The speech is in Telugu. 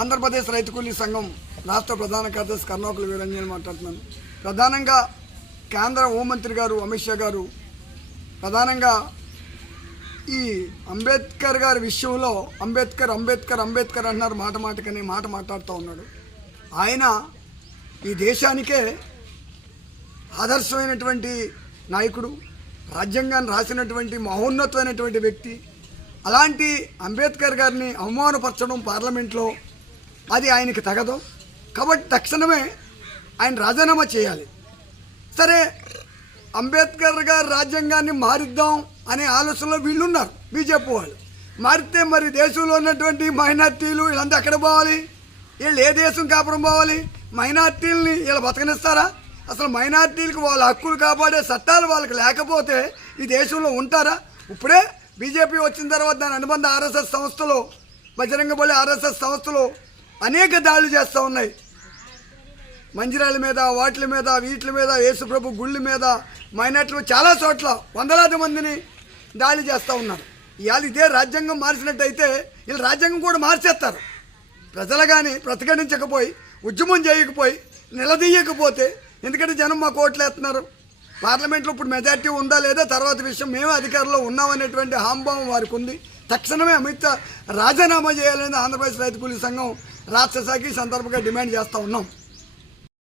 ఆంధ్రప్రదేశ్ రైతు కూలీ సంఘం రాష్ట్ర ప్రధాన కార్యదర్శి కర్నూలు వీరంజన్ మాట్లాడుతున్నాను. ప్రధానంగా కేంద్ర హోంమంత్రి గారు అమిత్ షా గారు ప్రధానంగా ఈ అంబేద్కర్ గారి విషయంలో అంబేద్కర్ అంబేద్కర్ అంబేద్కర్ అన్నారు, మాట మాటకని మాట మాట్లాడుతూ ఉన్నాడు. ఆయన ఈ దేశానికే ఆదర్శమైనటువంటి నాయకుడు, రాజ్యాంగాన్ని రాసినటువంటి మహోన్నతమైనటువంటి వ్యక్తి. అలాంటి అంబేద్కర్ గారిని అవమానపరచడం పార్లమెంట్లో అది ఆయనకి తగదు. కాబట్టి తక్షణమే ఆయన రాజీనామా చేయాలి. సరే, అంబేద్కర్ గారి రాజ్యాంగాన్ని మారిద్దాం అనే ఆలోచనలో వీళ్ళున్నారు, బీజేపీ వాళ్ళు. మారితే మరి దేశంలో ఉన్నటువంటి మైనార్టీలు వీళ్ళంతా ఎక్కడ పోవాలి? వీళ్ళు ఏ దేశం కాపురం పోవాలి? మైనార్టీలని వీళ్ళు బతకనిస్తారా? అసలు మైనార్టీలకు వాళ్ళ హక్కులు కాపాడే చట్టాలు వాళ్ళకి లేకపోతే ఈ దేశంలో ఉంటారా? ఇప్పుడే బీజేపీ వచ్చిన తర్వాత దాని అనుబంధ ఆర్ఎస్ఎస్ సంస్థలు, బజరంగబలి ఆర్ఎస్ఎస్ సంస్థలు అనేక దాడులు చేస్తూ ఉన్నాయి. మంజిరాల మీద, వాటిల మీద, వీటి మీద, యేసుప్రభు గుళ్ళ మీద, మైనార్టీలు చాలా చోట్ల వందలాది మందిని దాడి చేస్తూ ఉన్నారు. ఇవాళ ఇదే రాజ్యాంగం మార్చినట్టయితే వీళ్ళు రాజ్యాంగం కూడా మార్చేస్తారు. ప్రజలు కానీ ప్రతిఘటించకపోయి, ఉద్యమం చేయకపోయి, నిలదీయకపోతే, ఎందుకంటే జనం మాకు ఓట్లు వేస్తున్నారు, పార్లమెంట్లో ఇప్పుడు మెజార్టీ ఉందా లేదా తర్వాత విషయం, మేము అధికారంలో ఉన్నామనేటువంటి హాంభావం వారికి ఉంది. తక్షణమే అమిత్ షా రాజీనామా చేయాలని ఆంధ్రప్రదేశ్ రైతు కూలీ సంఘం రాష్ట్ర శాఖ సందర్భంగా డిమాండ్ చేస్తూ ఉన్నాం.